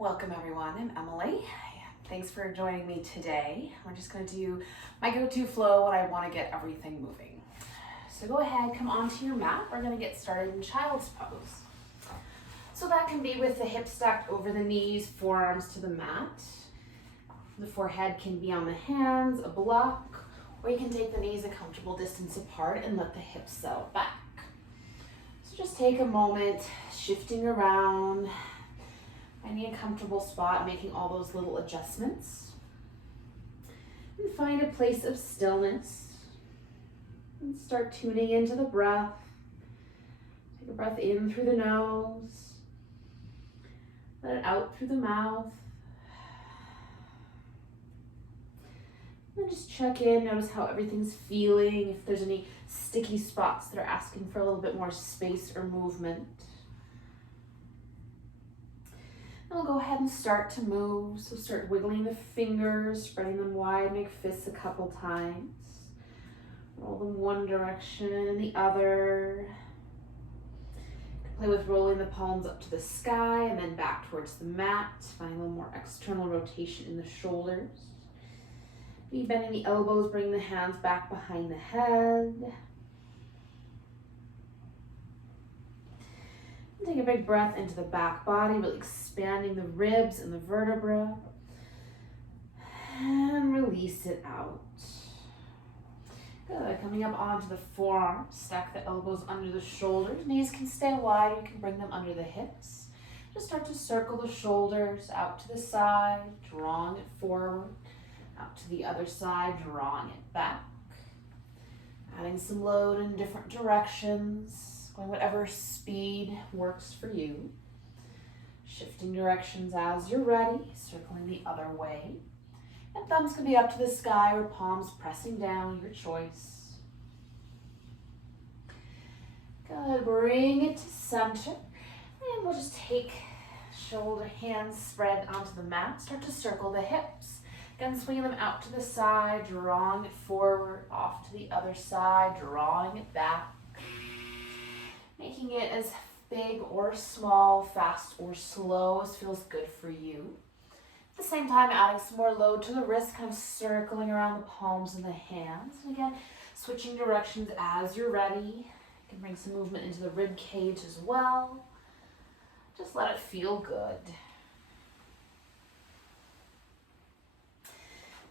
Welcome everyone, I'm Emily. Thanks for joining me today. We're just going to do my go-to flow when I want to get everything moving. So go ahead, come onto your mat. We're going to get started in child's pose. So that can be with the hips stacked over the knees, forearms to the mat. The forehead can be on the hands, a block, or you can take the knees a comfortable distance apart and let the hips settle back. So just take a moment, shifting around, finding a comfortable spot, making all those little adjustments. And find a place of stillness. And start tuning into the breath. Take a breath in through the nose. Let it out through the mouth. And just check in, notice how everything's feeling, if there's any sticky spots that are asking for a little bit more space or movement. And we'll go ahead and start to move. So start wiggling the fingers, spreading them wide, make fists a couple times. Roll them one direction and the other. Play with rolling the palms up to the sky and then back towards the mat. Find a little more external rotation in the shoulders. Be bending the elbows, bring the hands back behind the head. Take a big breath into the back body, really expanding the ribs and the vertebra. And release it out. Good. Coming up onto the forearms, stack the elbows under the shoulders. Knees can stay wide, you can bring them under the hips. Just start to circle the shoulders out to the side, drawing it forward, out to the other side, drawing it back. Adding some load in different directions. Going whatever speed works for you. Shifting directions as you're ready, circling the other way. And thumbs can be up to the sky or palms pressing down, your choice. Good, bring it to center. And we'll just take shoulder, hands spread onto the mat. Start to circle the hips. Again, swinging them out to the side, drawing it forward, off to the other side, drawing it back. Making it as big or small, fast or slow as feels good for you. At the same time, adding some more load to the wrists, kind of circling around the palms and the hands. And again, switching directions as you're ready. You can bring some movement into the rib cage as well. Just let it feel good.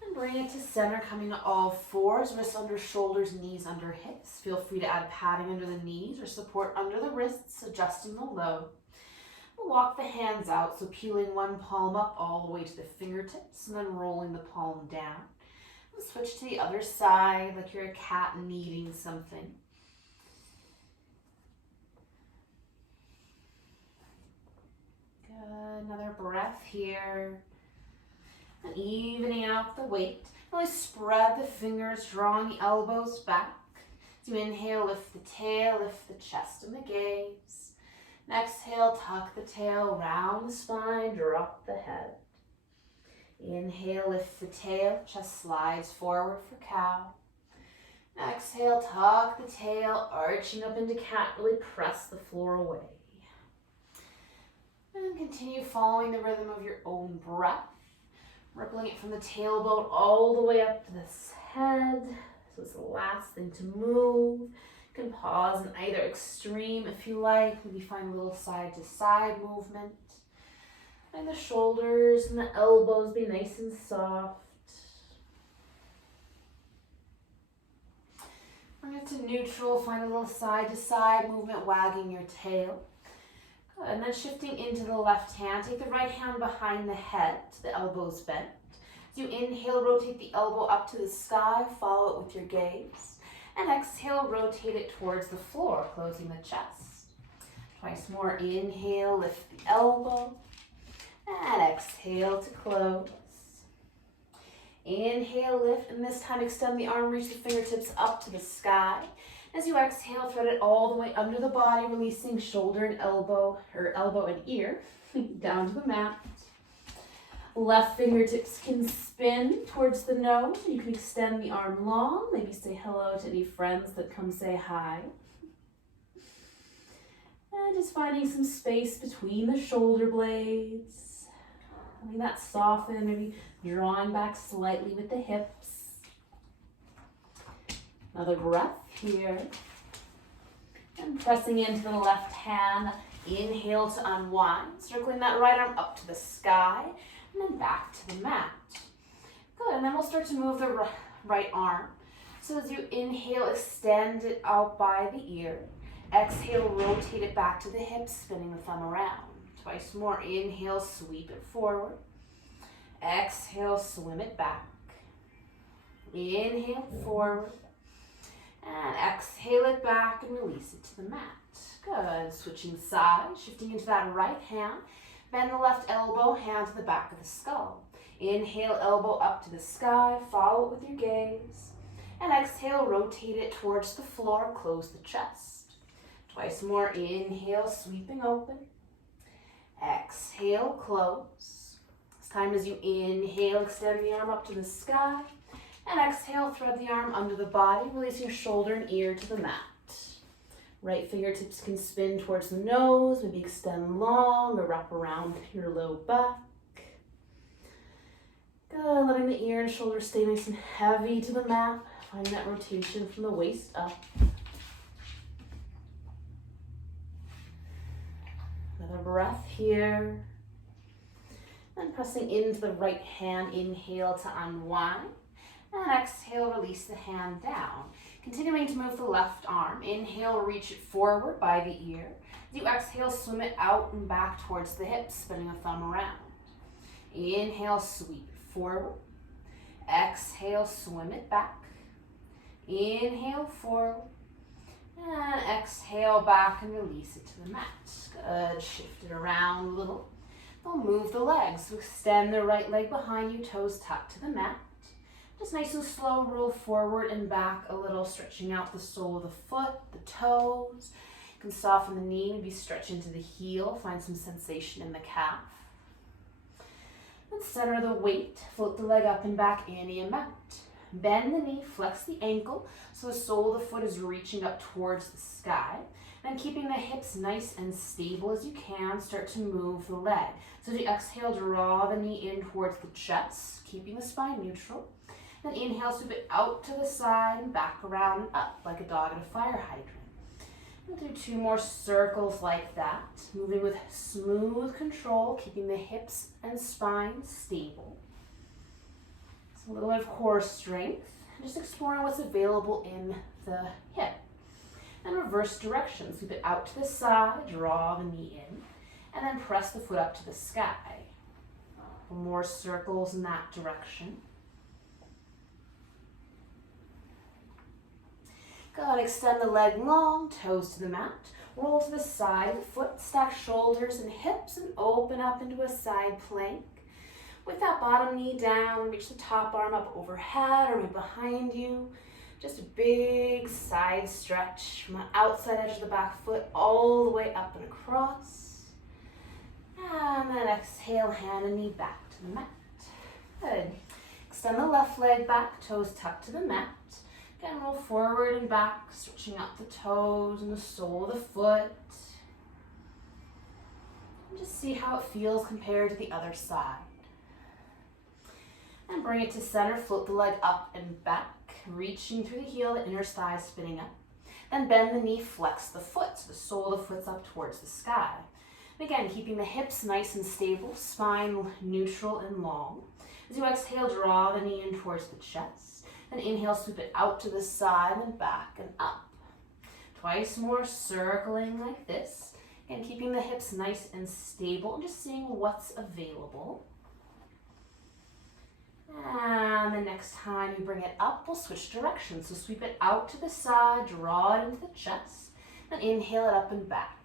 And bring it to center, coming to all fours, wrists under shoulders, knees under hips. Feel free to add padding under the knees or support under the wrists, adjusting the load. We'll walk the hands out, so peeling one palm up all the way to the fingertips and then rolling the palm down. We'll switch to the other side like you're a cat kneading something. Good, another breath here. And evening out the weight. Really spread the fingers, drawing the elbows back. As you inhale, lift the tail, lift the chest and the gaze. And exhale, tuck the tail, round the spine, drop the head. Inhale, lift the tail, chest slides forward for cow. Exhale, tuck the tail, arching up into cat, really press the floor away. And continue following the rhythm of your own breath. Rippling it from the tailbone all the way up to this head. So it's the last thing to move. You can pause in either extreme if you like. Maybe find a little side to side movement. And the shoulders and the elbows be nice and soft. Bring it to neutral. Find a little side to side movement, wagging your tail. And then shifting into the left hand, take the right hand behind the head, the elbows bent. As you inhale, rotate the elbow up to the sky, follow it with your gaze. And exhale, rotate it towards the floor, closing the chest. Twice more, inhale, lift the elbow. And exhale to close. Inhale, lift, and this time extend the arm, reach the fingertips up to the sky. As you exhale, thread it all the way under the body, releasing shoulder and elbow, or elbow and ear, down to the mat. Left fingertips can spin towards the nose. You can extend the arm long, maybe say hello to any friends that come say hi. And just finding some space between the shoulder blades. letting that soften, maybe drawing back slightly with the hips. Another breath here. And pressing into the left hand. Inhale to unwind, circling that right arm up to the sky, and then back to the mat. Good, and then we'll start to move the right arm. So as you inhale, extend it out by the ear. Exhale, rotate it back to the hips, spinning the thumb around. Twice more. Inhale, sweep it forward. Exhale, swim it back. Inhale, forward. And exhale it back and release it to the mat. Good. Switching sides, shifting into that right hand. Bend the left elbow, hand to the back of the skull. Inhale, elbow up to the sky. Follow it with your gaze. And exhale, rotate it towards the floor. Close the chest. Twice more. Inhale, sweeping open. Exhale, close. This time as you inhale, extend the arm up to the sky. And exhale, thread the arm under the body, releasing your shoulder and ear to the mat. Right fingertips can spin towards the nose, maybe extend long or wrap around your low back. Good, letting the ear and shoulder stay nice and heavy to the mat, finding that rotation from the waist up. Another breath here. And pressing into the right hand, inhale to unwind. And exhale, release the hand down. Continuing to move the left arm. Inhale, reach it forward by the ear. As you exhale, swim it out and back towards the hips, spinning the thumb around. Inhale, sweep it forward. Exhale, swim it back. Inhale, forward. And exhale, back and release it to the mat. Good. Shift it around a little. We'll move the legs. So extend the right leg behind you, toes tucked to the mat. Just nice and slow, roll forward and back a little, stretching out the sole of the foot, the toes. You can soften the knee, maybe stretch into the heel, find some sensation in the calf. And center the weight, float the leg up and back, any amount. Bend the knee, flex the ankle, so the sole of the foot is reaching up towards the sky. And keeping the hips nice and stable as you can, start to move the leg. So as you exhale, draw the knee in towards the chest, keeping the spine neutral. Then inhale, sweep it out to the side and back around and up like a dog at a fire hydrant. We'll do 2 more circles like that, moving with smooth control, keeping the hips and spine stable. So a little bit of core strength, just exploring what's available in the hip. And reverse direction, sweep it out to the side, draw the knee in, and then press the foot up to the sky. More circles in that direction. Good, extend the leg long, toes to the mat. Roll to the side of the foot, stack shoulders and hips, and open up into a side plank. With that bottom knee down, reach the top arm up overhead or maybe behind you. Just a big side stretch from the outside edge of the back foot all the way up and across. And then exhale, hand and knee back to the mat. Good. Extend the left leg back, toes tucked to the mat. Again, roll forward and back, stretching out the toes and the sole of the foot. And just see how it feels compared to the other side. And bring it to center, float the leg up and back, reaching through the heel, the inner thigh spinning up. Then bend the knee, flex the foot, so the sole of the foot's up towards the sky. And again, keeping the hips nice and stable, spine neutral and long. As you exhale, draw the knee in towards the chest. Then inhale, sweep it out to the side and back and up. Twice more, circling like this. And keeping the hips nice and stable and just seeing what's available. And the next time you bring it up, we'll switch directions. So sweep it out to the side, draw it into the chest, and inhale it up and back.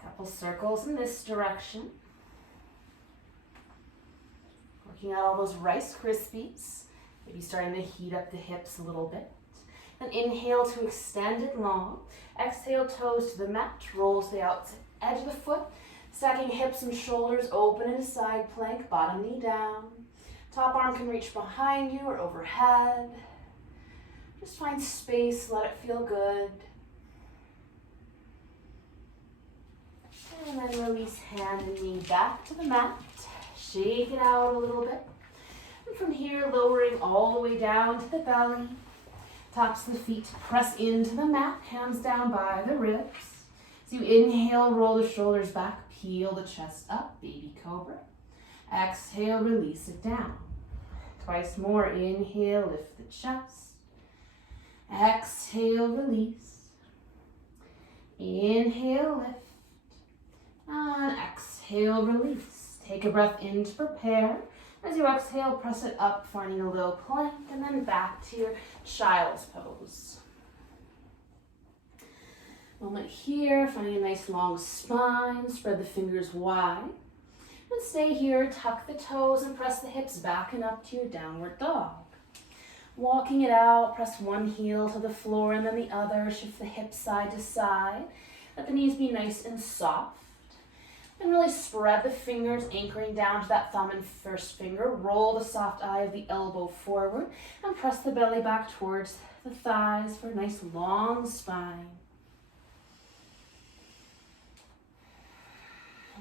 Couple circles in this direction. Working out all those Rice Krispies. Maybe starting to heat up the hips a little bit. Then inhale to extend it long. Exhale, toes to the mat, rolls the outside edge of the foot. Stacking hips and shoulders open in a side plank, bottom knee down. Top arm can reach behind you or overhead. Just find space, let it feel good. And then release hand and knee back to the mat. Shake it out a little bit. And from here, lowering all the way down to the belly. Tops of the feet press into the mat, hands down by the ribs. So you inhale, roll the shoulders back, peel the chest up, baby cobra. Exhale, release it down. Twice more, inhale, lift the chest. Exhale, release. Inhale, lift. And exhale, release. Take a breath in to prepare. As you exhale, press it up, finding a low plank, and then back to your child's pose. Moment here, finding a nice long spine, spread the fingers wide. And stay here, tuck the toes and press the hips back and up to your downward dog. Walking it out, press one heel to the floor and then the other, shift the hips side to side. Let the knees be nice and soft. And really spread the fingers, anchoring down to that thumb and first finger. Roll the soft eye of the elbow forward and press the belly back towards the thighs for a nice long spine.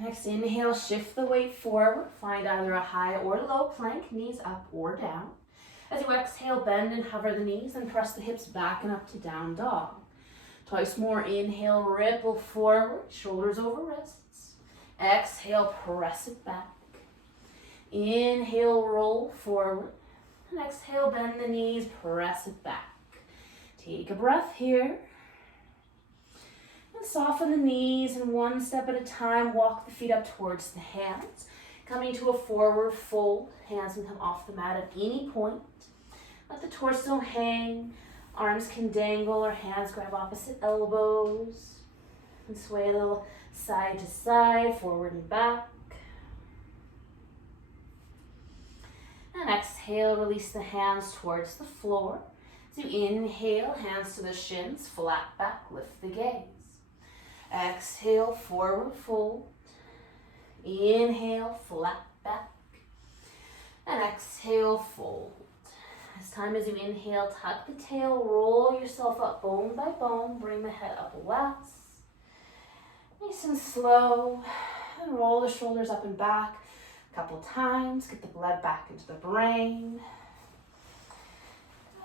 Next inhale, shift the weight forward. Find either a high or low plank, knees up or down. As you exhale, bend and hover the knees and press the hips back and up to down dog. Twice more, inhale, ripple forward, shoulders over wrists. Exhale, press it back. Inhale, roll forward. And exhale, bend the knees, press it back. Take a breath here. And soften the knees, and one step at a time, walk the feet up towards the hands. Coming to a forward fold, hands can come off the mat at any point. Let the torso hang, arms can dangle or hands grab opposite elbows. And sway a little side to side, forward and back. And exhale, release the hands towards the floor. So inhale, hands to the shins, flat back, lift the gaze. Exhale, forward fold. Inhale, flat back. And exhale, fold. As time as you inhale, tuck the tail, roll yourself up bone by bone, bring the head up last. Nice and slow, and roll the shoulders up and back a couple times. Get the blood back into the brain.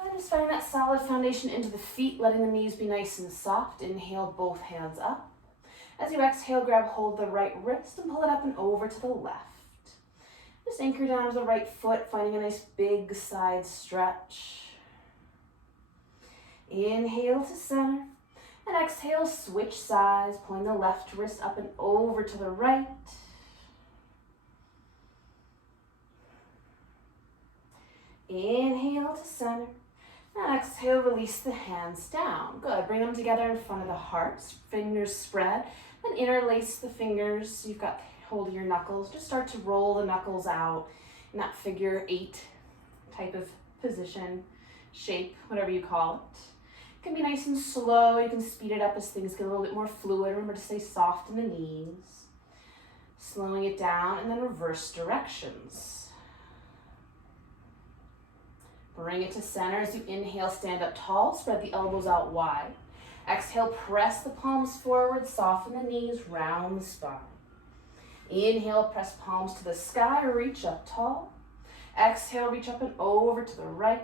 And just find that solid foundation into the feet, letting the knees be nice and soft. Inhale, both hands up. As you exhale, grab hold of the right wrist and pull it up and over to the left. Just anchor down to the right foot, finding a nice big side stretch. Inhale to center. And exhale, switch sides, pulling the left wrist up and over to the right. Inhale to center. And exhale, release the hands down. Good. Bring them together in front of the heart. Fingers spread. And interlace the fingers. You've got hold of your knuckles. Just start to roll the knuckles out in that figure 8 type of position, shape, whatever you call it. It can be nice and slow. You can speed it up as things get a little bit more fluid. Remember to stay soft in the knees. Slowing it down and then reverse directions. Bring it to center. As you inhale, stand up tall. Spread the elbows out wide. Exhale, press the palms forward. Soften the knees, round the spine. Inhale, press palms to the sky. Reach up tall. Exhale, reach up and over to the right.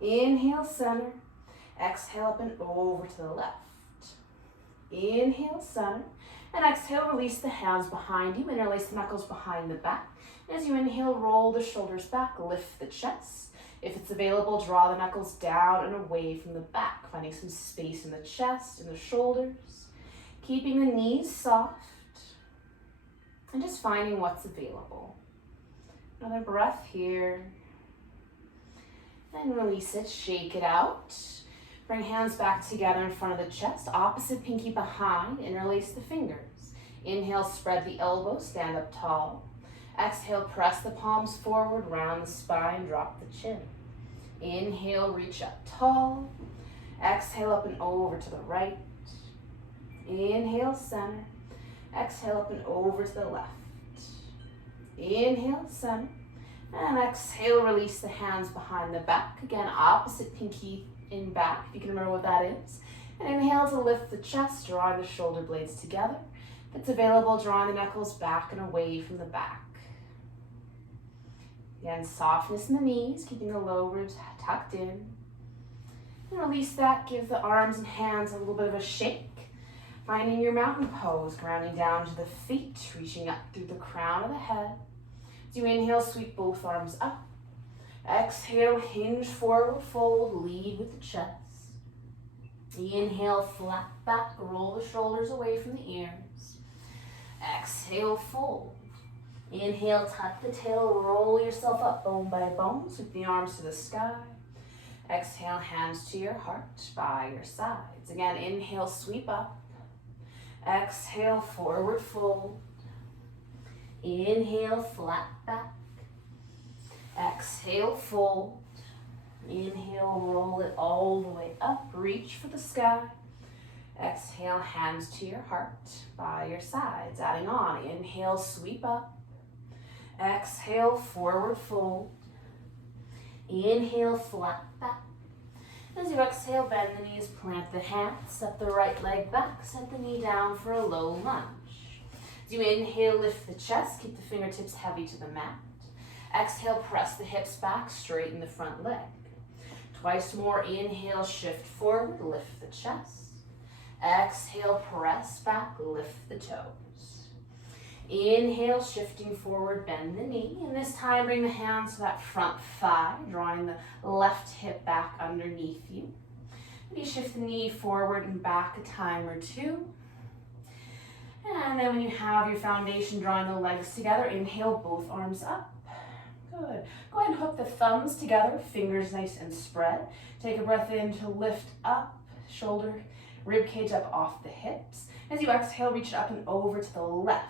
Inhale, center. Exhale, up and over to the left. Inhale, center. And exhale, release the hands behind you. Interlace the knuckles behind the back. As you inhale, roll the shoulders back. Lift the chest. If it's available, draw the knuckles down and away from the back, finding some space in the chest and the shoulders. Keeping the knees soft. And just finding what's available. Another breath here. And release it, shake it out. Bring hands back together in front of the chest, opposite pinky behind, interlace the fingers. Inhale, spread the elbows, stand up tall. Exhale, press the palms forward, round the spine, drop the chin. Inhale, reach up tall. Exhale, up and over to the right. Inhale, center. Exhale, up and over to the left. Inhale, center. And exhale, release the hands behind the back. Again, opposite pinky in back, if you can remember what that is. And inhale to lift the chest, drawing the shoulder blades together. It's available, drawing the knuckles back and away from the back. Again, softness in the knees, keeping the low ribs tucked in. And release that, give the arms and hands a little bit of a shake. Finding your mountain pose, grounding down to the feet, reaching up through the crown of the head. As you inhale, sweep both arms up. Exhale, hinge forward, fold, lead with the chest. Inhale, flat back, roll the shoulders away from the ears. Exhale, fold. Inhale, tuck the tail, roll yourself up bone by bone, sweep the arms to the sky. Exhale, hands to your heart by your sides. Again, inhale, sweep up. Exhale, forward fold. Inhale, flat back. Exhale, fold. Inhale, roll it all the way up, reach for the sky. Exhale, hands to your heart by your sides. Adding on, inhale, sweep up. Exhale, forward fold. Inhale, flat back. As you exhale, bend the knees, plant the hands, set the right leg back, set the knee down for a low lunge. As you inhale, lift the chest, keep the fingertips heavy to the mat. Exhale, press the hips back, straighten the front leg. Twice more, inhale, shift forward, lift the chest. Exhale, press back, lift the toes. Inhale, shifting forward, bend the knee. And this time, bring the hands to that front thigh, drawing the left hip back underneath you. Maybe shift the knee forward and back a time or two. And then when you have your foundation, drawing the legs together, inhale, both arms up. Good. Go ahead and hook the thumbs together, fingers nice and spread. Take a breath in to lift up, shoulder, rib cage up off the hips. As you exhale, reach it up and over to the left.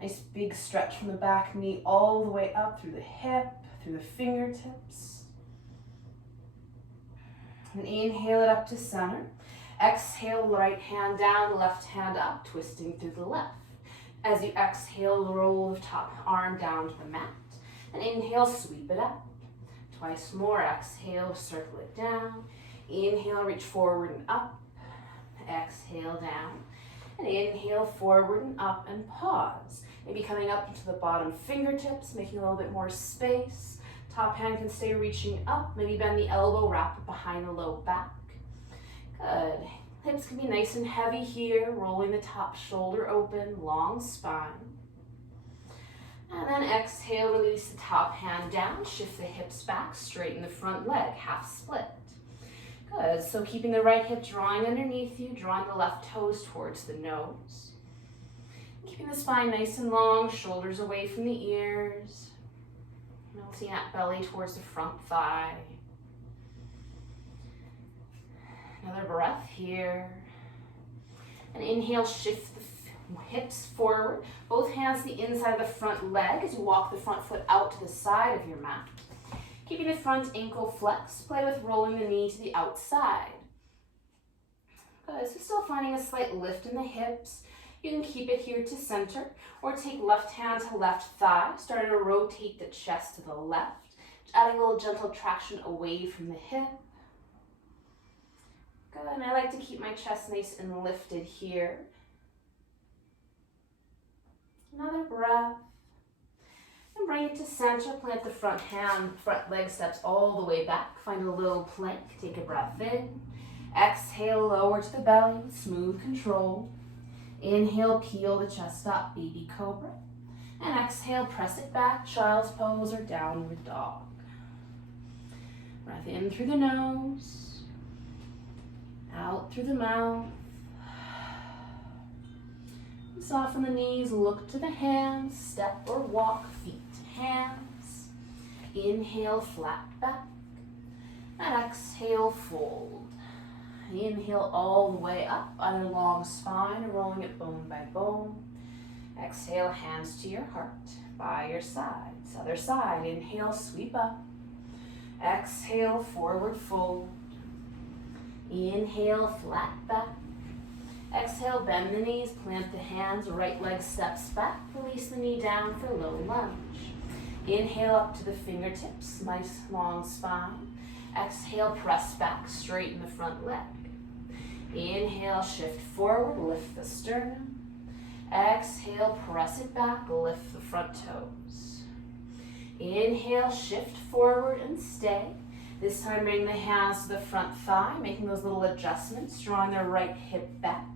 Nice big stretch from the back knee all the way up through the hip, through the fingertips. And inhale it up to center. Exhale, right hand down, left hand up, twisting through the left. As you exhale, roll the top arm down to the mat. And inhale, sweep it up. Twice more, exhale, circle it down. Inhale, reach forward and up. Exhale, down. And inhale, forward and up and pause. Maybe coming up into the bottom fingertips, making a little bit more space. Top hand can stay reaching up. Maybe bend the elbow, wrap it behind the low back. Good. Hips can be nice and heavy here, rolling the top shoulder open, long spine. And then exhale, release the top hand down, shift the hips back, straighten the front leg, half split. Good, so keeping the right hip drawing underneath you, drawing the left toes towards the nose. Keeping the spine nice and long, shoulders away from the ears. Melting that belly towards the front thigh. Another breath here. And inhale, shift the hips forward. Both hands to the inside of the front leg as you walk the front foot out to the side of your mat. Keeping the front ankle flexed, play with rolling the knee to the outside. Good, so still finding a slight lift in the hips. You can keep it here to center, or take left hand to left thigh, starting to rotate the chest to the left, adding a little gentle traction away from the hip. Good, and I like to keep my chest nice and lifted here. Another breath. And bring it to center, plant the front hand, front leg steps all the way back. Find a low plank, take a breath in. Exhale, lower to the belly with smooth control. Inhale, peel the chest up, baby cobra. And exhale, press it back, child's pose or downward dog. Breath in through the nose, out through the mouth. Soften the knees, look to the hands, step or walk, feet to hands. Inhale, flat back, and exhale, fold. Inhale all the way up, either long spine or rolling it bone by bone. Exhale, hands to your heart, by your sides. Other side, inhale, sweep up. Exhale, forward fold. Inhale, flat back. Exhale, bend the knees, plant the hands, right leg steps back, release the knee down for low lunge. Inhale up to the fingertips, nice long spine. Exhale, press back, straighten the front leg. Inhale, shift forward, lift the sternum. Exhale, press it back, lift the front toes. Inhale, shift forward and stay. This time bring the hands to the front thigh, making those little adjustments, drawing the right hip back.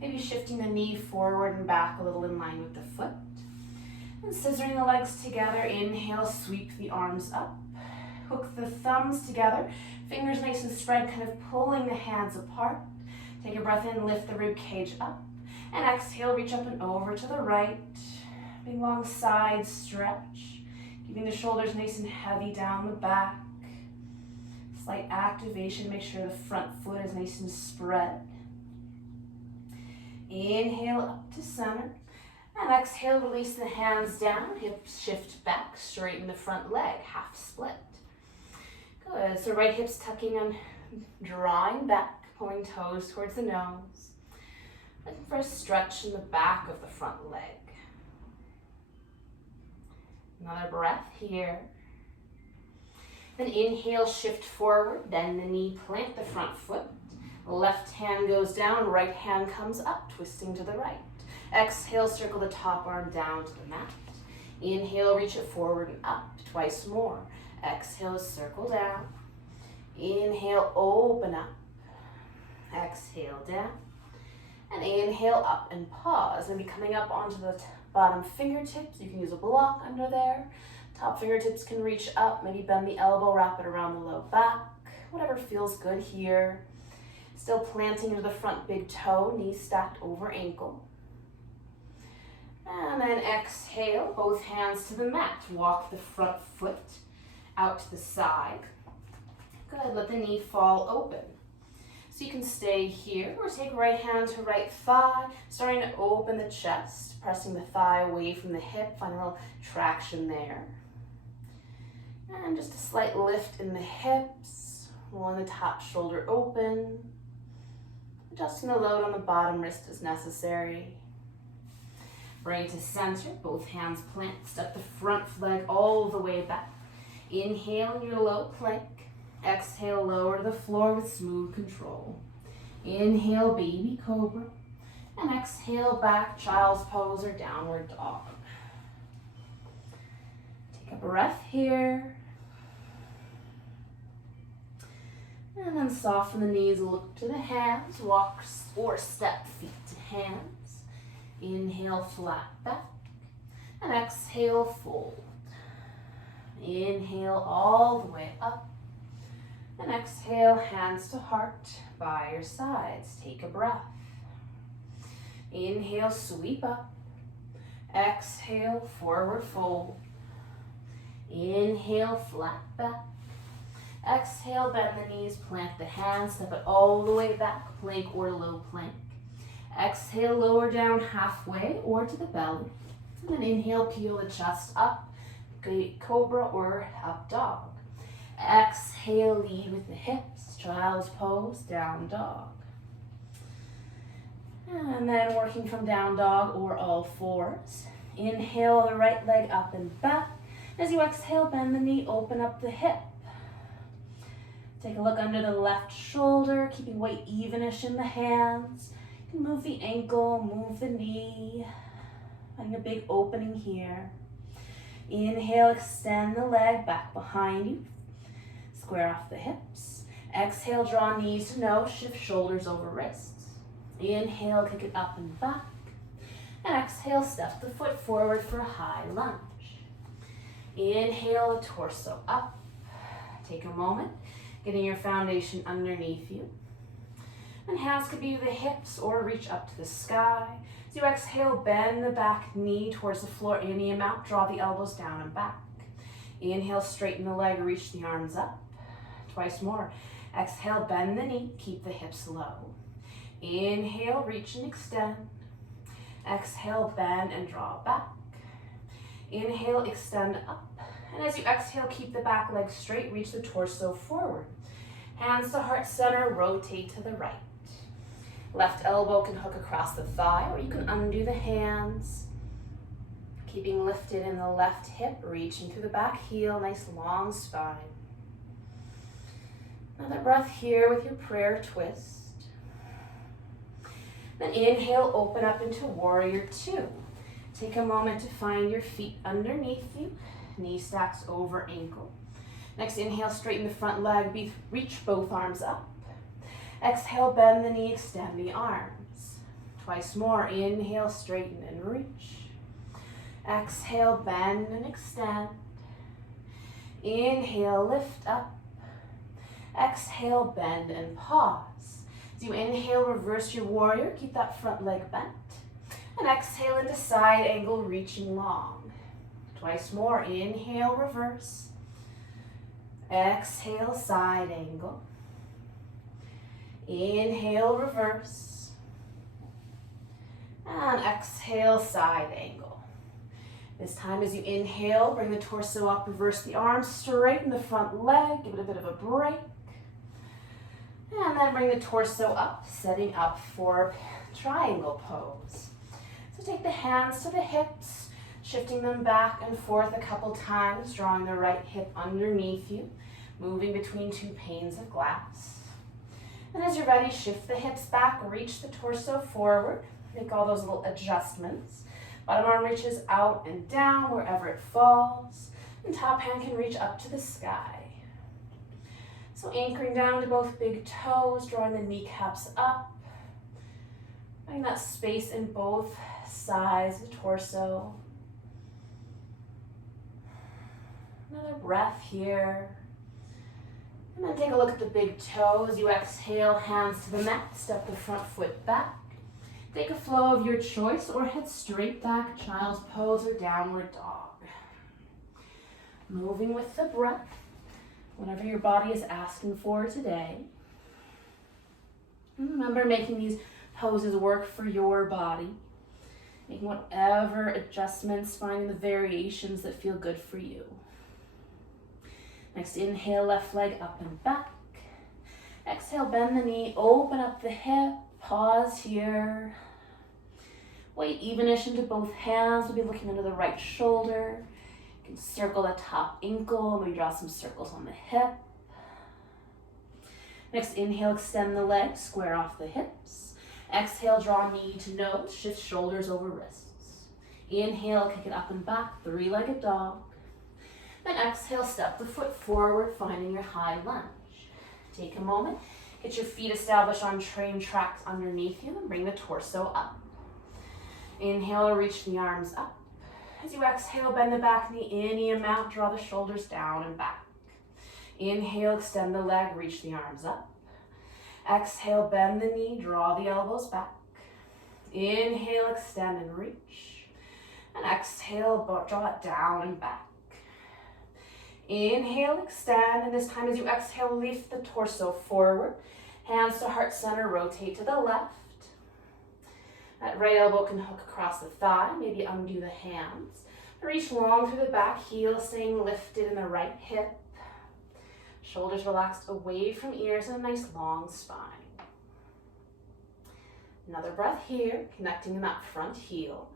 Maybe shifting the knee forward and back a little in line with the foot. And scissoring the legs together, inhale, sweep the arms up. Hook the thumbs together, fingers nice and spread, kind of pulling the hands apart. Take a breath in, lift the rib cage up. And exhale, reach up and over to the right. Big long side stretch. Keeping the shoulders nice and heavy down the back. Slight activation, make sure the front foot is nice and spread. Inhale up to center. And exhale, release the hands down, hips shift back, straighten the front leg, half split. Good, so right hip's tucking and drawing back, pulling toes towards the nose. Looking for a stretch in the back of the front leg. Another breath here. Then inhale, shift forward, bend the knee, plant the front foot. Left hand goes down, right hand comes up, twisting to the right. Exhale, circle the top arm down to the mat. Inhale, reach it forward and up, twice more. Exhale, circle down. Inhale, open up. Exhale, down. And inhale, up and pause. Maybe coming up onto the bottom fingertips. You can use a block under there. Top fingertips can reach up. Maybe bend the elbow, wrap it around the low back. Whatever feels good here. Still planting into the front big toe, knees stacked over ankle. And then exhale, both hands to the mat. Walk the front foot out to the side. Good, let the knee fall open. So you can stay here or take right hand to right thigh, starting to open the chest, pressing the thigh away from the hip, find a little traction there. And just a slight lift in the hips, rolling the top shoulder open. Adjusting the load on the bottom wrist as necessary. Bring it to center, both hands plant, step the front leg all the way back. Inhale in your low plank. Exhale, lower to the floor with smooth control. Inhale, baby cobra. And exhale, back, child's pose or downward dog. Take a breath here. And then soften the knees, look to the hands, walk or step feet to hands. Inhale, flat back, and exhale, fold. Inhale all the way up, and exhale, hands to heart by your sides. Take a breath. Inhale, sweep up. Exhale, forward fold. Inhale, flat back. Exhale, bend the knees, plant the hands, step it all the way back, plank or low plank. Exhale, lower down halfway or to the belly. And then inhale, peel the chest up, cobra or up dog. Exhale, lead with the hips, child's pose, down dog. And then working from down dog or all fours. Inhale the right leg up and back. As you exhale, bend the knee, open up the hip. Take a look under the left shoulder, keeping weight evenish in the hands. You can move the ankle, move the knee. Finding a big opening here. Inhale, extend the leg back behind you. Square off the hips. Exhale, draw knees to nose, shift shoulders over wrists. Inhale, kick it up and back. And exhale, step the foot forward for a high lunge. Inhale, the torso up. Take a moment, getting your foundation underneath you. And hands could be the hips or reach up to the sky. As you exhale, bend the back knee towards the floor any amount. Draw the elbows down and back. Inhale, straighten the leg, reach the arms up. Twice more. Exhale, bend the knee, keep the hips low. Inhale, reach and extend. Exhale, bend and draw back. Inhale, extend up. And as you exhale, keep the back leg straight, reach the torso forward. Hands to heart center, rotate to the right. Left elbow can hook across the thigh, or you can undo the hands. Keeping lifted in the left hip, reaching through the back heel, nice long spine. Another breath here with your prayer twist. Then inhale, open up into warrior two. Take a moment to find your feet underneath you. Knee stacks over ankle. Next, inhale, straighten the front leg, reach both arms up. Exhale, bend the knee, extend the arms. Twice more, inhale, straighten and reach. Exhale, bend and extend. Inhale, lift up. Exhale, bend and pause. As you inhale, reverse your warrior, keep that front leg bent. And exhale into side angle, reaching long. Twice more, inhale, reverse. Exhale, side angle. Inhale, reverse. And exhale, side angle. This time as you inhale, bring the torso up, reverse the arms, straighten the front leg, give it a bit of a break. And then bring the torso up, setting up for triangle pose. So take the hands to the hips, shifting them back and forth a couple times, drawing the right hip underneath you, moving between two panes of glass. And as you're ready, shift the hips back, reach the torso forward, make all those little adjustments. Bottom arm reaches out and down wherever it falls, and top hand can reach up to the sky. So anchoring down to both big toes, drawing the kneecaps up, finding that space in both sides of the torso. Another breath here. And then take a look at the big toes. You exhale, hands to the mat, step the front foot back. Take a flow of your choice or head straight back, child's pose or downward dog. Moving with the breath, whatever your body is asking for today. And remember, making these poses work for your body. Making whatever adjustments, finding the variations that feel good for you. Next, inhale, left leg up and back. Exhale, bend the knee, open up the hip, pause here. Weight evenish into both hands. We'll be looking under the right shoulder. You can circle the top ankle, maybe draw some circles on the hip. Next, inhale, extend the legs, square off the hips. Exhale, draw knee to nose, shift shoulders over wrists. Inhale, kick it up and back, three-legged dog. Then exhale, step the foot forward, finding your high lunge. Take a moment, get your feet established on train tracks underneath you, and bring the torso up. Inhale, reach the arms up. As you exhale, bend the back knee any amount, draw the shoulders down and back. Inhale, extend the leg, reach the arms up. Exhale, bend the knee, draw the elbows back. Inhale, extend and reach. And exhale, draw it down and back. Inhale, extend, and this time as you exhale, lift the torso forward. Hands to heart center, rotate to the left. That right elbow can hook across the thigh, maybe undo the hands. Reach long through the back heel, staying lifted in the right hip. Shoulders relaxed away from ears and a nice long spine. Another breath here, connecting in that front heel.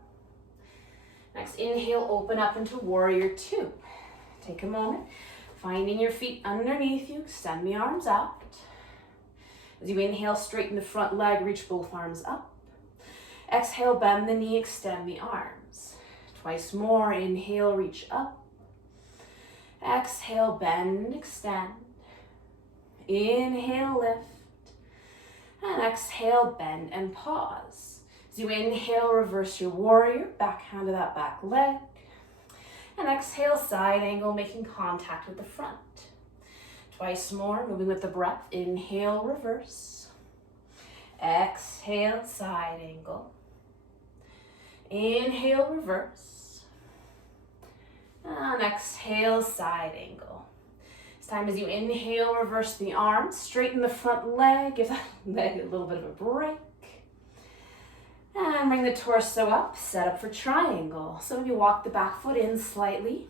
Next, inhale, open up into warrior two. Take a moment, finding your feet underneath you, extend the arms out. As you inhale, straighten the front leg, reach both arms up. Exhale, bend the knee, extend the arms. Twice more, inhale, reach up. Exhale, bend, extend. Inhale, lift. And exhale, bend and pause. As you inhale, reverse your warrior, backhand to that back leg. And exhale, side angle, making contact with the front. Twice more, moving with the breath. Inhale, reverse. Exhale, side angle. Inhale, reverse. And exhale, side angle. This time as you inhale, reverse the arms, straighten the front leg, give that leg a little bit of a break. And bring the torso up, set up for triangle. So maybe walk the back foot in slightly.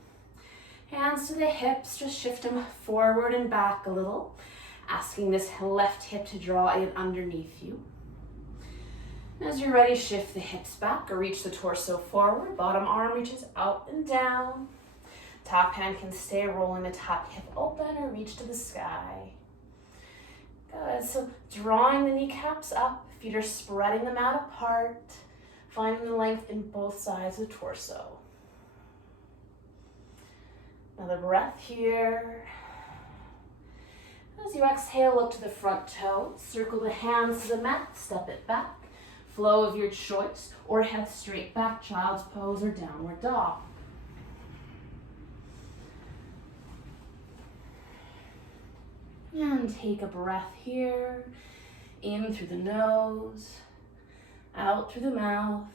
Hands to the hips, just shift them forward and back a little, asking this left hip to draw in underneath you. As you're ready, shift the hips back or reach the torso forward. Bottom arm reaches out and down. Top hand can stay rolling the top hip open or reach to the sky. Good, so drawing the kneecaps up, Feet are spreading them out apart, finding the length in both sides of the torso. Another breath here. As you exhale, look to the front toes. Circle the hands to the mat, step it back. Flow of your choice, or head straight back, child's pose or downward dog. And take a breath here. In through the nose, out through the mouth.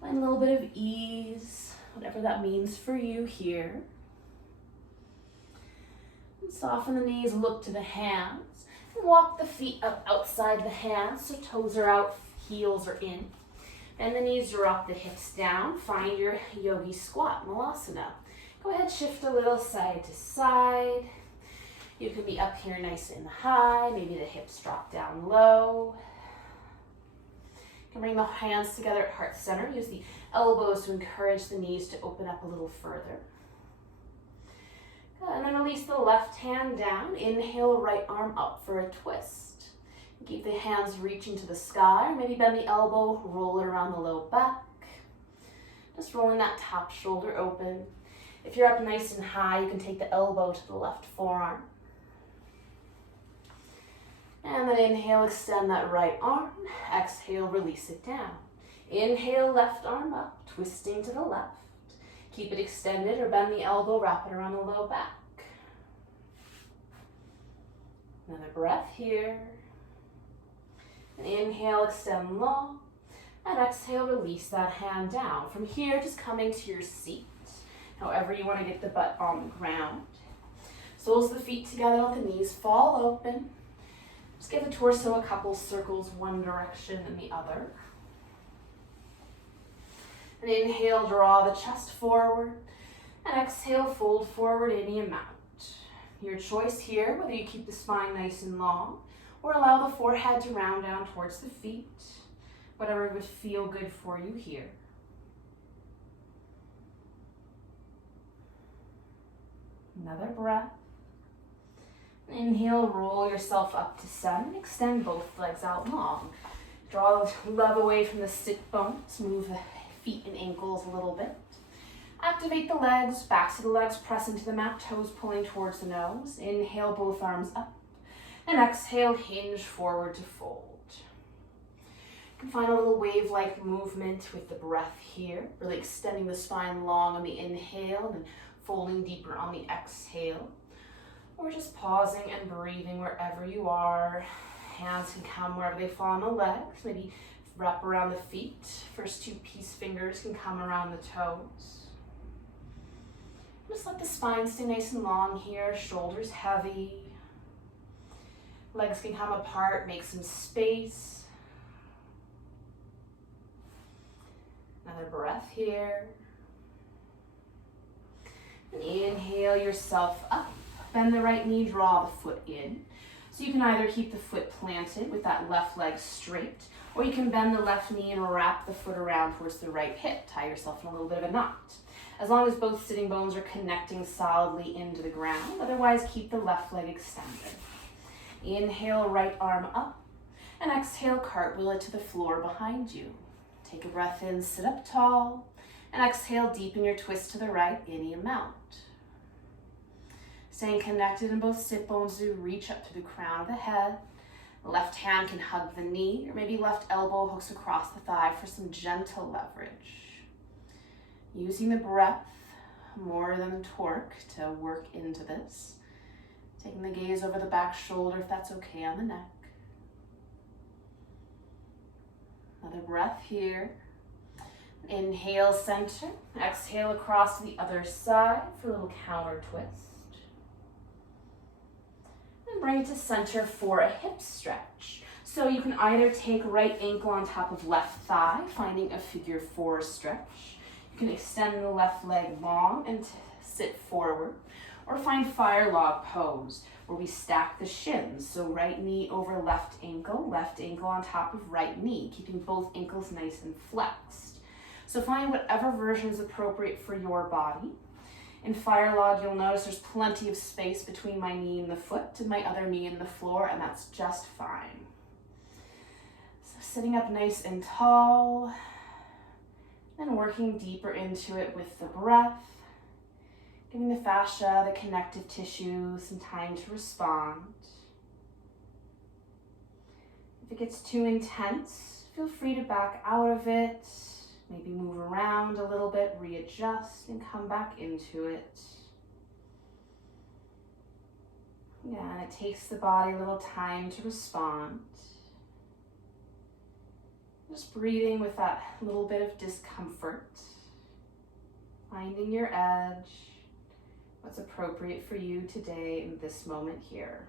Find a little bit of ease, whatever that means for you here. And soften the knees, look to the hands. And walk the feet up outside the hands, so toes are out, heels are in. Bend the knees, drop the hips down. Find your yogi squat, malasana. Go ahead, shift a little side to side. You can be up here nice and high. Maybe the hips drop down low. You can bring the hands together at heart center. Use the elbows to encourage the knees to open up a little further. Good. And then release the left hand down. Inhale, right arm up for a twist. Keep the hands reaching to the sky. Or maybe bend the elbow, roll it around the low back. Just rolling that top shoulder open. If you're up nice and high, you can take the elbow to the left forearm. And then inhale, extend that right arm. Exhale, release it down. Inhale, left arm up, twisting to the left. Keep it extended or bend the elbow, wrap it around the low back. Another breath here. And inhale, extend long. And exhale, release that hand down. From here, just coming to your seat. However you want to get the butt on the ground. Soles of the feet together, let the knees fall open. Just give the torso a couple circles, one direction and the other. And inhale, draw the chest forward. And exhale, fold forward any amount. Your choice here, whether you keep the spine nice and long or allow the forehead to round down towards the feet. Whatever would feel good for you here. Another breath. Inhale, roll yourself up to center. Extend both legs out long. Draw the love away from the sit bones. Move the feet and ankles a little bit. Activate the legs, backs of the legs press into the mat, toes pulling towards the nose. Inhale, both arms up. And exhale, hinge forward to fold. You can find a little wave-like movement with the breath here. Really extending the spine long on the inhale and folding deeper on the exhale. Or just pausing and breathing wherever you are. Hands can come wherever they fall on the legs. Maybe wrap around the feet. First two peace fingers can come around the toes. Just let the spine stay nice and long here. Shoulders heavy. Legs can come apart. Make some space. Another breath here. And inhale yourself up. Bend the right knee, draw the foot in. So you can either keep the foot planted with that left leg straight, or you can bend the left knee and wrap the foot around towards the right hip. Tie yourself in a little bit of a knot. As long as both sitting bones are connecting solidly into the ground. Otherwise, keep the left leg extended. Inhale, right arm up. And exhale, cartwheel it to the floor behind you. Take a breath in, sit up tall. And exhale, deepen your twist to the right, any amount. Staying connected in both sit bones as you reach up to the crown of the head. The left hand can hug the knee, or maybe left elbow hooks across the thigh for some gentle leverage. Using the breath more than torque to work into this. Taking the gaze over the back shoulder if that's okay on the neck. Another breath here. Inhale, center. Exhale across to the other side for a little counter twist. And bring it to center for a hip stretch. So you can either take right ankle on top of left thigh, finding a figure four stretch. You can extend the left leg long and sit forward, or find fire log pose, where we stack the shins. So right knee over left ankle on top of right knee, keeping both ankles nice and flexed. So find whatever version is appropriate for your body. In fire log, you'll notice there's plenty of space between my knee and the foot and my other knee and the floor, and that's just fine. So sitting up nice and tall, and working deeper into it with the breath, giving the fascia, the connective tissue, some time to respond. If it gets too intense, feel free to back out of it. Maybe move around a little bit, readjust, and come back into it. Yeah, and it takes the body a little time to respond. Just breathing with that little bit of discomfort. Finding your edge, what's appropriate for you today in this moment here.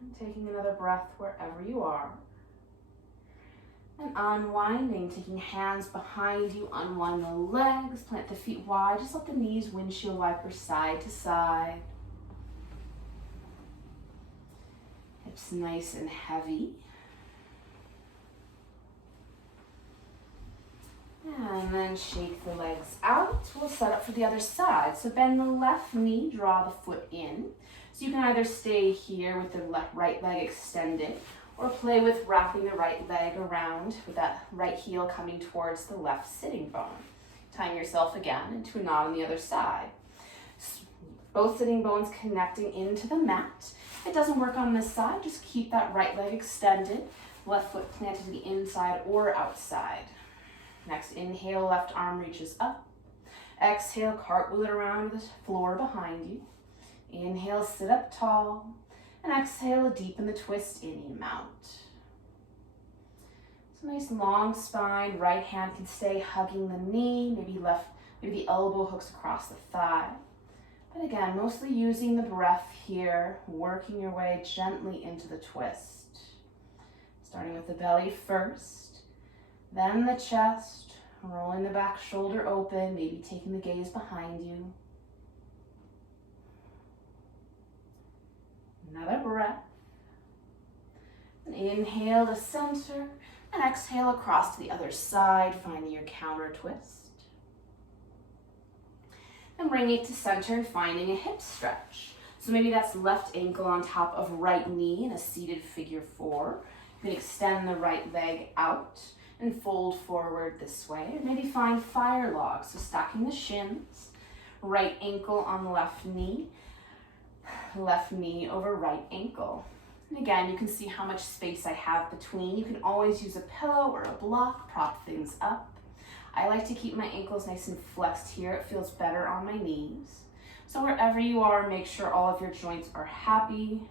And taking another breath wherever you are. And unwinding, taking hands behind you, unwind the legs, plant the feet wide, just let the knees windshield wiper side to side. Hips nice and heavy. And then shake the legs out. We'll set up for the other side. So bend the left knee, draw the foot in. So you can either stay here with the right leg extended, or play with wrapping the right leg around with that right heel coming towards the left sitting bone. Tying yourself again into a knot on the other side. Both sitting bones connecting into the mat. If it doesn't work on this side, just keep that right leg extended, left foot planted to the inside or outside. Next, inhale, left arm reaches up. Exhale, cartwheel it around the floor behind you. Inhale, sit up tall. And exhale, deepen the twist, innie mount. So nice long spine, right hand can stay hugging the knee, maybe the elbow hooks across the thigh. But again, mostly using the breath here, working your way gently into the twist. Starting with the belly first, then the chest, rolling the back shoulder open, maybe taking the gaze behind you. Another breath. And inhale to center and exhale across to the other side, finding your counter twist. And bringing it to center and finding a hip stretch. So maybe that's left ankle on top of right knee in a seated figure 4. You can extend the right leg out and fold forward this way. Or maybe find fire log, so stacking the shins, right ankle on left knee over right ankle. And again, you can see how much space I have between. You can always use a pillow or a block, prop things up. I like to keep my ankles nice and flexed here. It feels better on my knees. So wherever you are, make sure all of your joints are happy.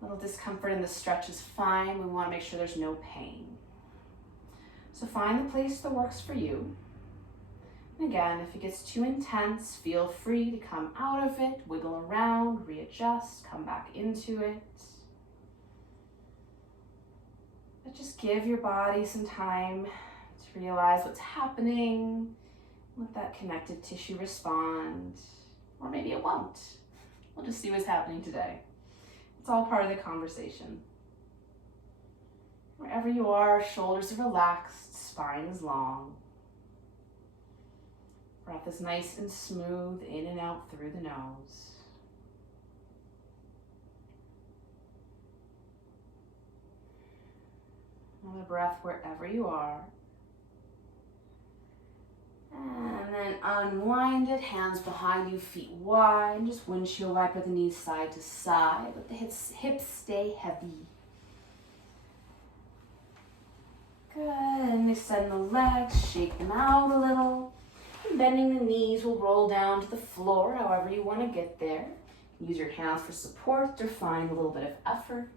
A little discomfort in the stretch is fine. We want to make sure there's no pain. So find the place that works for you. And again, if it gets too intense, feel free to come out of it, wiggle around, readjust, come back into it. But just give your body some time to realize what's happening. Let that connective tissue respond. Or maybe it won't. We'll just see what's happening today. It's all part of the conversation. Wherever you are, shoulders are relaxed, spine is long. Breath is nice and smooth, in and out through the nose. Another breath wherever you are. And then unwind it, hands behind you, feet wide. Just windshield wiper the knees side to side. Let the hips stay heavy. Good, and extend the legs, shake them out a little. And bending the knees will roll down to the floor, however you want to get there. Use your hands for support or find a little bit of effort.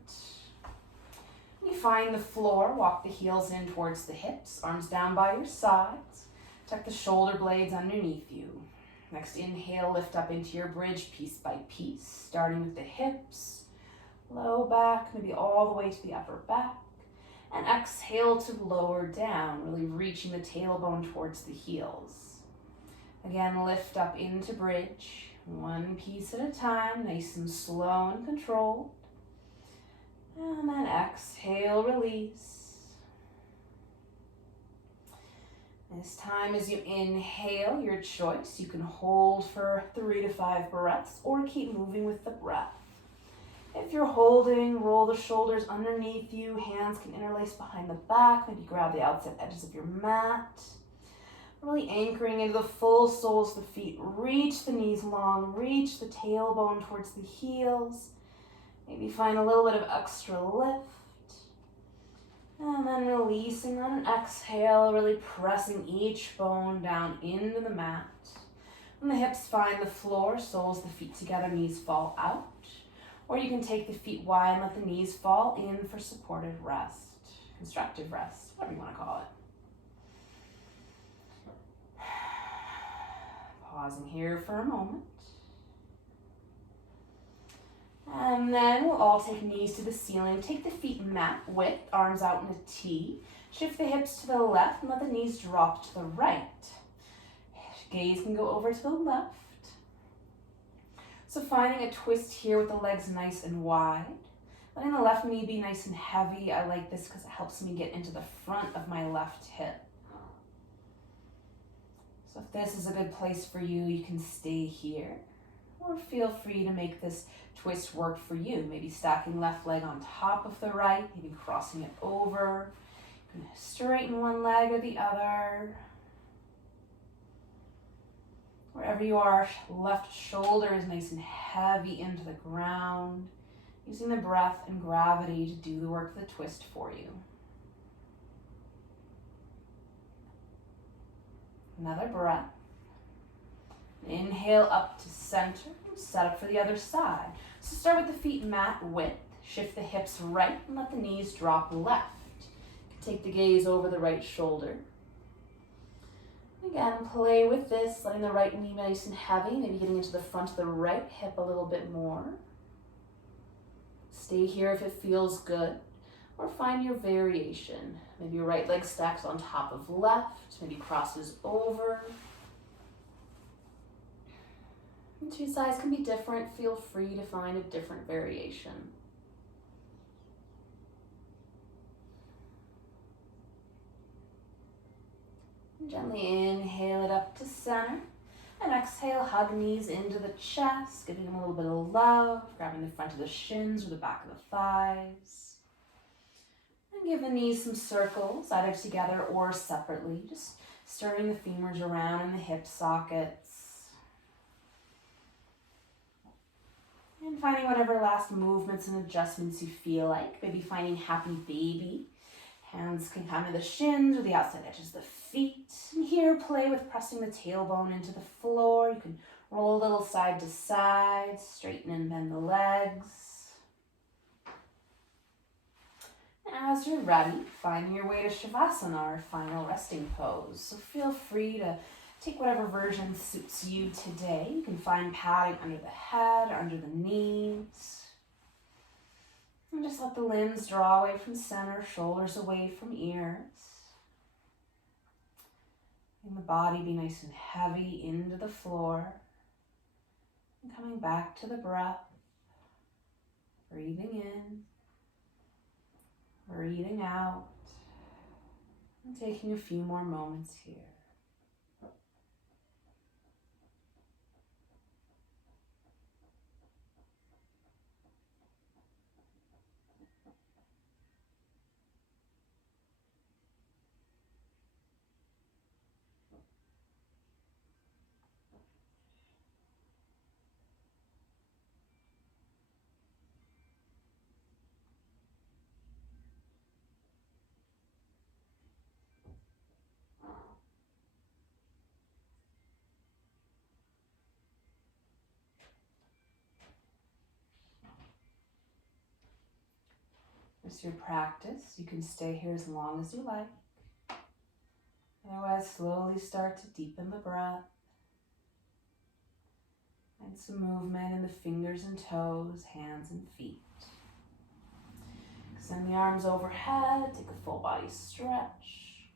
When you find the floor, walk the heels in towards the hips, arms down by your sides. Tuck the shoulder blades underneath you. Next, inhale, lift up into your bridge piece by piece, starting with the hips, low back, maybe all the way to the upper back. And exhale to lower down, really reaching the tailbone towards the heels. Again, lift up into bridge, one piece at a time, nice and slow and controlled. And then exhale, release. This time as you inhale, your choice. You can hold for 3 to 5 breaths or keep moving with the breath. If you're holding, roll the shoulders underneath you. Hands can interlace behind the back. Maybe grab the outside edges of your mat. Really anchoring into the full soles of the feet. Reach the knees long. Reach the tailbone towards the heels. Maybe find a little bit of extra lift. And then releasing on an exhale, really pressing each bone down into the mat. When the hips find the floor, soles of the feet together, knees fall out. Or you can take the feet wide and let the knees fall in for supported rest, constructive rest, whatever you want to call it. Pausing here for a moment. And then we'll all take knees to the ceiling. Take the feet mat width, arms out in a T. Shift the hips to the left and let the knees drop to the right. Gaze can go over to the left. So finding a twist here with the legs nice and wide. Letting the left knee be nice and heavy. I like this because it helps me get into the front of my left hip. So if this is a good place for you, you can stay here. Or feel free to make this twist work for you. Maybe stacking left leg on top of the right, maybe crossing it over. You can straighten one leg or the other. Wherever you are, left shoulder is nice and heavy into the ground. Using the breath and gravity to do the work of the twist for you. Another breath. Inhale up to center, set up for the other side. So start with the feet mat width, shift the hips right and let the knees drop left. Take the gaze over the right shoulder. Again, play with this, letting the right knee nice and heavy, maybe getting into the front of the right hip a little bit more. Stay here if it feels good, or find your variation. Maybe your right leg stacks on top of left, maybe crosses over. And two sides can be different. Feel free to find a different variation. And gently inhale it up to center. And exhale, hug knees into the chest, giving them a little bit of love, grabbing the front of the shins or the back of the thighs. And give the knees some circles, either together or separately, just stirring the femurs around in the hip sockets. And finding whatever last movements and adjustments you feel like. Maybe finding happy baby. Hands can come to the shins or the outside edges of the feet. And here, play with pressing the tailbone into the floor. You can roll a little side to side, straighten and bend the legs. And as you're ready, finding your way to Shavasana, our final resting pose. So feel free to take whatever version suits you today. You can find padding under the head or under the knees. And just let the limbs draw away from center, shoulders away from ears. And the body be nice and heavy into the floor. And coming back to the breath. Breathing in. Breathing out. And taking a few more moments here. It's your practice. You can stay here as long as you like. Otherwise, slowly start to deepen the breath. And some movement in the fingers and toes, hands and feet. Extend the arms overhead, take a full body stretch.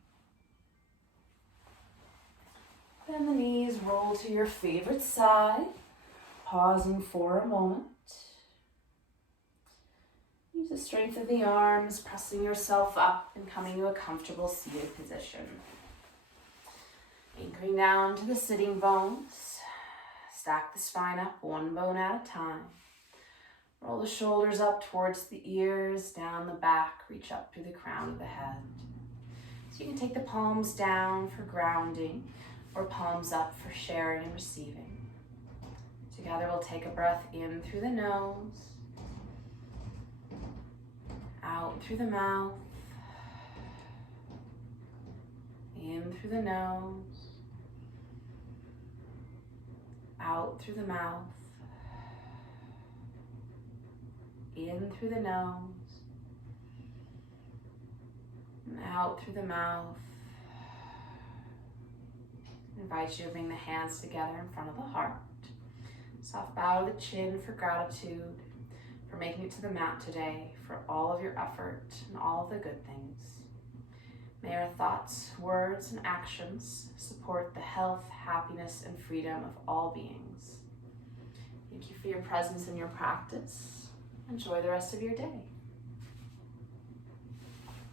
Bend the knees, roll to your favorite side, pausing for a moment. Use the strength of the arms, pressing yourself up and coming to a comfortable seated position. Anchoring down to the sitting bones. Stack the spine up one bone at a time. Roll the shoulders up towards the ears, down the back, reach up through the crown of the head. So you can take the palms down for grounding or palms up for sharing and receiving. Together we'll take a breath in through the nose, out through the mouth, in through the nose, out through the mouth, in through the nose, and out through the mouth. I invite you to bring the hands together in front of the heart. Soft bow of the chin for gratitude, for making it to the mat today, for all of your effort and all of the good things. May our thoughts, words, and actions support the health, happiness, and freedom of all beings. Thank you for your presence and your practice. Enjoy the rest of your day.